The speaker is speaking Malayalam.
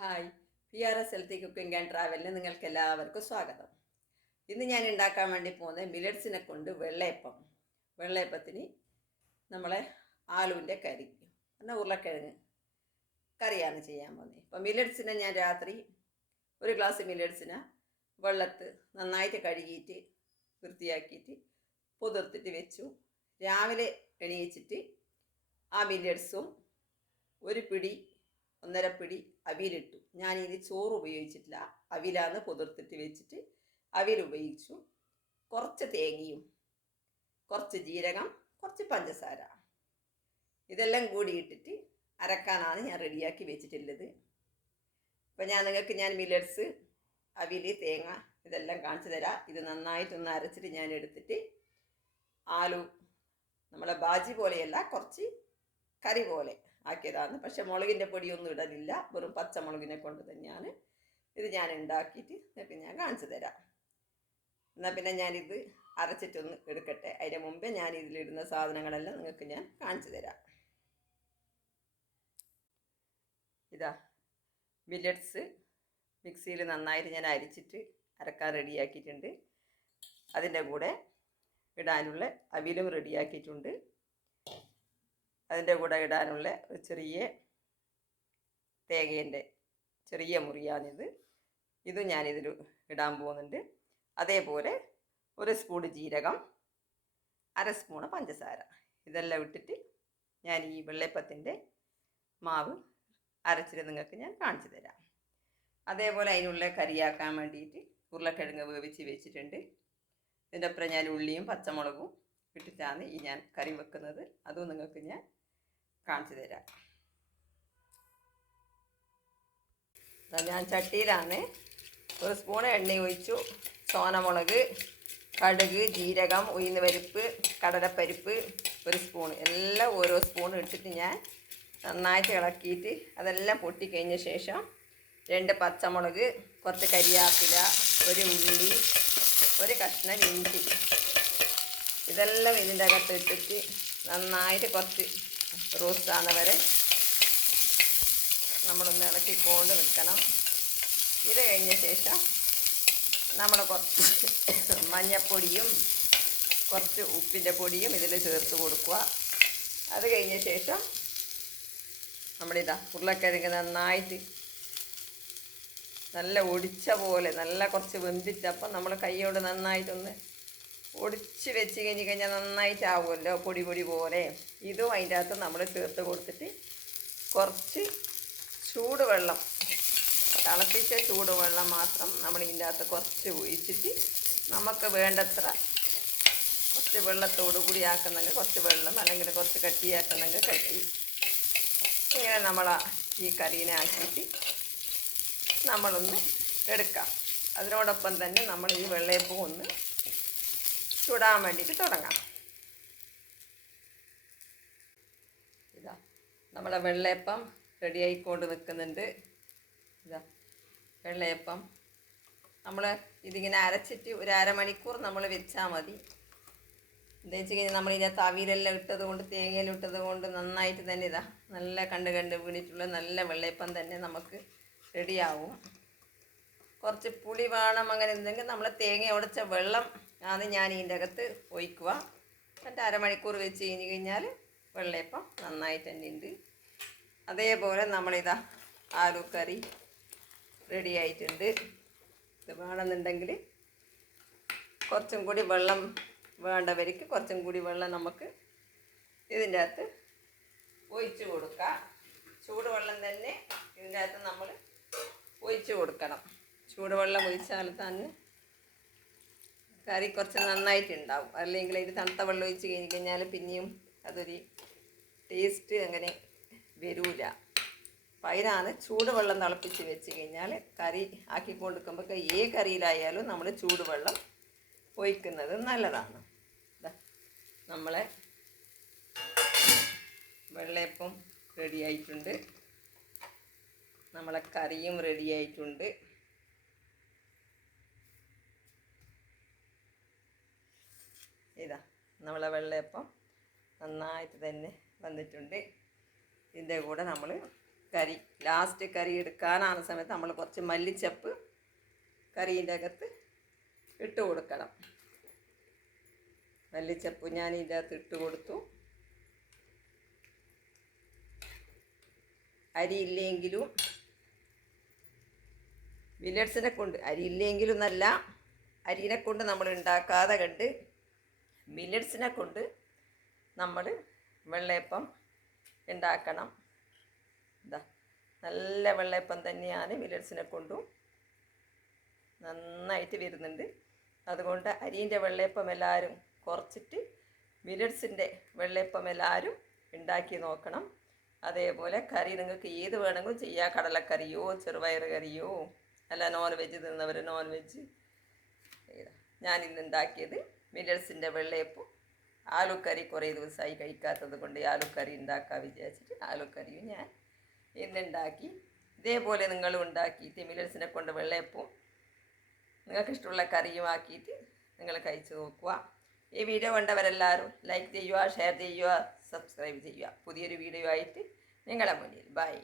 Hi, PRS healthy cooking and ട്രാവലിന് നിങ്ങൾക്ക് എല്ലാവർക്കും സ്വാഗതം. ഇന്ന് ഞാൻ ഉണ്ടാക്കാൻ വേണ്ടി പോകുന്നത് മില്ലറ്റ്സിനെ കൊണ്ട് വെള്ളയപ്പത്തിന് നമ്മളെ ആലുവിൻ്റെ കറി എന്നാൽ ഉരുളക്കിഴങ്ങ് കറിയാണ് ചെയ്യാൻ പോകുന്നത്. ഇപ്പം മില്ലറ്റ്സിനെ ഞാൻ രാത്രി ഒരു ഗ്ലാസ് മില്ലറ്റ്സിനെ വെള്ളത്ത് നന്നായിട്ട് കഴുകിയിട്ട് വൃത്തിയാക്കിയിട്ട് പുതിർത്തിട്ട് വെച്ചു. രാവിലെ എണീച്ചിട്ട് ആ മില്ലറ്റ്സും ഒരു പിടി 1.5 പിടി അവിലിട്ടു. ഞാനിത് ചോറ് ഉപയോഗിച്ചിട്ടില്ല, അവിലാണ് പുതിർത്തിട്ട് വെച്ചിട്ട് അവിൽ ഉപയോഗിച്ചു. കുറച്ച് തേങ്ങയും കുറച്ച് ജീരകം കുറച്ച് പഞ്ചസാര ഇതെല്ലാം കൂടി ഇട്ടിട്ട് അരക്കാനാണ് ഞാൻ റെഡിയാക്കി വെച്ചിട്ടുള്ളത്. അപ്പം നിങ്ങൾക്ക് മില്ലറ്റ്സ്, അവിൽ, തേങ്ങ ഇതെല്ലാം കാണിച്ചു തരാം. ഇത് നന്നായിട്ടൊന്ന് അരച്ചിട്ട് ഞാൻ എടുത്തിട്ട് ആലു നമ്മളെ ബാജി പോലെയല്ല, കുറച്ച് കറി പോലെ ആക്കിയതാണ്. പക്ഷെ മുളകിൻ്റെ പൊടിയൊന്നും ഇടലില്ല, വെറും പച്ചമുളകിനെ കൊണ്ട് തന്നെയാണ് ഇത് ഞാൻ ഉണ്ടാക്കിയിട്ട് നിങ്ങൾക്ക് ഞാൻ കാണിച്ചു തരാം. എന്നാൽ പിന്നെ ഞാനിത് അരച്ചിട്ടൊന്ന് എടുക്കട്ടെ. അതിന് മുമ്പേ ഞാൻ ഇതിലിടുന്ന സാധനങ്ങളെല്ലാം നിങ്ങൾക്ക് ഞാൻ കാണിച്ചു തരാം. ഇതാ മില്ലറ്റ്സ് മിക്സിയിൽ നന്നായിട്ട് ഞാൻ അരിച്ചിട്ട് അരക്കാൻ റെഡിയാക്കിയിട്ടുണ്ട്. അതിൻ്റെ കൂടെ ഇടാനുള്ള അവിലും റെഡിയാക്കിയിട്ടുണ്ട്. അതിൻ്റെ കൂടെ ഇടാനുള്ള ഒരു ചെറിയ തേങ്ങേൻ്റെ ചെറിയ മുറിയാണിത്. ഇതും ഞാനിതിൽ ഇടാൻ പോകുന്നുണ്ട്. അതേപോലെ 1 സ്പൂൺ ജീരകം, 1/2 സ്പൂൺ പഞ്ചസാര ഇതെല്ലാം ഇട്ടിട്ട് ഞാൻ ഈ വെള്ളയപ്പത്തിൻ്റെ മാവ് അരച്ചിട്ട് നിങ്ങൾക്ക് ഞാൻ കാണിച്ചു തരാം. അതേപോലെ അതിനുള്ള കറിയാക്കാൻ വേണ്ടിയിട്ട് ഉരുളക്കിഴങ്ങ് വേവിച്ച് വെച്ചിട്ടുണ്ട്. ഇതിൻ്റെ ഒപ്പം ഞാൻ ഉള്ളിയും പച്ചമുളകും ഇട്ടിട്ടാണ് ഈ ഞാൻ കറി വെക്കുന്നത്. അതും നിങ്ങൾക്ക് ഞാൻ കാണിച്ചു തരാം. ഞാൻ ചട്ടിയിലാണ് 1 സ്പൂൺ എണ്ണ ഒഴിച്ചു. സോനമുളക്, കടുക്, ജീരകം, ഉഴുന്ന് പരിപ്പ്, കടലപ്പരിപ്പ് 1 സ്പൂൺ എല്ലാം ഓരോ സ്പൂൺ ഇട്ടിട്ട് ഞാൻ നന്നായിട്ട് ഇളക്കിയിട്ട് അതെല്ലാം പൊട്ടിക്കഴിഞ്ഞ ശേഷം 2 പച്ചമുളക്, കുറച്ച് കരിയാപ്പില, 1 ഉള്ളി, 1 കഷ്ണം ഇഞ്ചി ഇതെല്ലാം ഇതിൻ്റെ അകത്ത് ഇട്ടിട്ട് നന്നായിട്ട് കുറച്ച് റോസ്റ്റ് ആകുന്ന വരെ നമ്മളൊന്ന് ഇളക്കിക്കൊണ്ട് നിൽക്കണം. ഇത് കഴിഞ്ഞ ശേഷം നമ്മൾ കുറച്ച് മഞ്ഞൾപ്പൊടിയും കുറച്ച് ഉപ്പിൻ്റെ പൊടിയും ഇതിൽ ചേർത്ത് കൊടുക്കുക. അത് കഴിഞ്ഞ ശേഷം നമ്മളിതാ ഉരുളക്കിഴങ്ങ് നന്നായിട്ട് നല്ല ഒടിച്ച പോലെ നല്ല കുറച്ച് വെന്തിട്ടപ്പം നമ്മൾ കൈയോട് നന്നായിട്ടൊന്ന് ഒടിച്ച് വെച്ച് കഴിഞ്ഞാൽ നന്നായിട്ടാവുമല്ലോ, പൊടി പോലെ. ഇതും അതിൻ്റെ അകത്ത് നമ്മൾ ചേർത്ത് കൊടുത്തിട്ട് കുറച്ച് ചൂടുവെള്ളം, തിളപ്പിച്ച ചൂടുവെള്ളം മാത്രം നമ്മൾ ഇതിൻ്റെ അകത്ത് കുറച്ച് ഒഴിച്ചിട്ട് നമുക്ക് വേണ്ടത്ര കുറച്ച് വെള്ളത്തോടു കൂടി ആക്കുന്നെങ്കിൽ കുറച്ച് വെള്ളം, അല്ലെങ്കിൽ കുറച്ച് കട്ടിയാക്കുന്നെങ്കിൽ കട്ടി, ഇങ്ങനെ നമ്മൾ ഈ കറീനെ ആക്കിയിട്ട് നമ്മളൊന്ന് എടുക്കാം. അതിനോടൊപ്പം തന്നെ നമ്മൾ ഈ വെള്ളയപ്പം ഒന്ന് ചൂടാൻ വേണ്ടിയിട്ട് തുടങ്ങാം. ഇതാ നമ്മുടെ വെള്ളയപ്പം റെഡി ആയിക്കൊണ്ട് നിൽക്കുന്നുണ്ട്. ഇതാ വെള്ളയപ്പം നമ്മൾ ഇതിങ്ങനെ അരച്ചിട്ട് ഒരു അരമണിക്കൂർ നമ്മൾ വെച്ചാൽ മതി. എന്താ വെച്ച് കഴിഞ്ഞാൽ നമ്മളിതിനകത്ത് അവിലെല്ലാം ഇട്ടത് കൊണ്ട്, തേങ്ങയിലും ഇട്ടത് കൊണ്ട് നന്നായിട്ട് തന്നെ ഇതാ നല്ല കണ്ട് വീണിട്ടുള്ള നല്ല വെള്ളയപ്പം തന്നെ നമുക്ക് റെഡിയാവും. കുറച്ച് പുളി വേണം അങ്ങനെ എന്തെങ്കിൽ നമ്മൾ തേങ്ങ ഉടച്ച വെള്ളം ആണ് ഞാൻ ഇതിൻ്റെ അകത്ത് ഒഴിക്കുക. എന്നിട്ട് അരമണിക്കൂർ വെച്ച് കഴിഞ്ഞാൽ വെള്ളയപ്പം നന്നായിട്ട് തന്നെ ഉണ്ട്. അതേപോലെ നമ്മളിതാ ആലു കറി റെഡി ആയിട്ടുണ്ട്. ഇത് വേണമെന്നുണ്ടെങ്കിൽ കുറച്ചും കൂടി വെള്ളം വേണ്ടവർക്ക് കുറച്ചും കൂടി വെള്ളം നമുക്ക് ഇതിൻ്റെ അകത്ത് ഒഴിച്ച് കൊടുക്കാം. ചൂടുവെള്ളം തന്നെ ഇതിൻ്റെ അകത്ത് നമ്മൾ ഒഴിച്ച് കൊടുക്കണം. ചൂടുവെള്ളം ഒഴിച്ചാൽ തന്നെ കറി കുറച്ച് നന്നായിട്ടുണ്ടാവും. അല്ലെങ്കിൽ ഇത് തണുത്ത വെള്ളം ഒഴിച്ച് കഴിഞ്ഞാൽ പിന്നെയും അതൊരു ടേസ്റ്റ് അങ്ങനെ വരില്ല. അപ്പം അതിനാണ് ചൂടുവെള്ളം തിളപ്പിച്ച് വെച്ച് കഴിഞ്ഞാൽ കറി ആക്കി കൊടുക്കുമ്പോൾ കറിയിലായാലും നമ്മൾ ചൂടുവെള്ളം ഒഴിക്കുന്നത് നല്ലതാണ്. നമ്മളെ വെള്ളയപ്പം റെഡിയായിട്ടുണ്ട്, നമ്മളെ കറിയും റെഡിയായിട്ടുണ്ട്. ഇതാ നമ്മളെ വെള്ളയപ്പം നന്നായിട്ട് തന്നെ വന്നിട്ടുണ്ട്. ഇതിൻ്റെ കൂടെ നമ്മൾ കറി ലാസ്റ്റ് കറി എടുക്കാനാണ് സമയത്ത് നമ്മൾ കുറച്ച് മല്ലിച്ചപ്പ് കറീൻ്റെ അകത്ത് ഇട്ട് കൊടുക്കണം. മല്ലിച്ചപ്പ് ഞാൻ ഇതിൻ്റെ അകത്ത് ഇട്ട് കൊടുത്തു. അരിയില്ലെങ്കിലും മില്ലറ്റ്സിനെ കൊണ്ട്, അരിയില്ലെങ്കിലും നല്ല അരിനെ കൊണ്ട് നമ്മൾ ഉണ്ടാക്കാതെ കണ്ട് മില്ലറ്റ്സിനെ കൊണ്ട് നമ്മൾ വെള്ളയപ്പം ഉണ്ടാക്കണം. ഇതാ നല്ല വെള്ളയപ്പം തന്നെയാണ് മില്ലറ്റ്സിനെ കൊണ്ടും നന്നായിട്ട് വരുന്നുണ്ട്. അതുകൊണ്ട് അരിൻ്റെ വെള്ളയപ്പം എല്ലാവരും കുറച്ചിട്ട് മില്ലറ്റ്സിൻ്റെ വെള്ളയപ്പം എല്ലാവരും ഉണ്ടാക്കി നോക്കണം. അതേപോലെ കറി നിങ്ങൾക്ക് ഏത് വേണമെങ്കിലും ചെയ്യാം. കടലക്കറിയോ ചെറുപയർ കറിയോ, അല്ല നോൺ വെജ് തിന്നവർ നോൺ വെജ്. ഞാനിന്ന് ഉണ്ടാക്കിയത് മില്ലറ്റ്സിൻ്റെ വെള്ളയപ്പം ആലുക്കറി. കുറേ ദിവസമായി കഴിക്കാത്തത് കൊണ്ട് ആലുക്കറി ഉണ്ടാക്കാൻ വിചാരിച്ചിട്ട് ആലുക്കറിയും ഞാൻ ഇന്നുണ്ടാക്കി. ഇതേപോലെ നിങ്ങളും ഉണ്ടാക്കിയിട്ട് മില്ലറ്റ്സിനെ കൊണ്ട് വെള്ളയപ്പവും നിങ്ങൾക്ക് ഇഷ്ടമുള്ള കറിയും ആക്കിയിട്ട് നിങ്ങൾ കഴിച്ച് നോക്കുക. ഈ വീഡിയോ കണ്ടവരെല്ലാവരും ലൈക്ക് ചെയ്യുക, ഷെയർ ചെയ്യുക, സബ്സ്ക്രൈബ് ചെയ്യുക. പുതിയൊരു വീഡിയോ ആയിട്ട് നിങ്ങളെ മുന്നിൽ. ബൈ.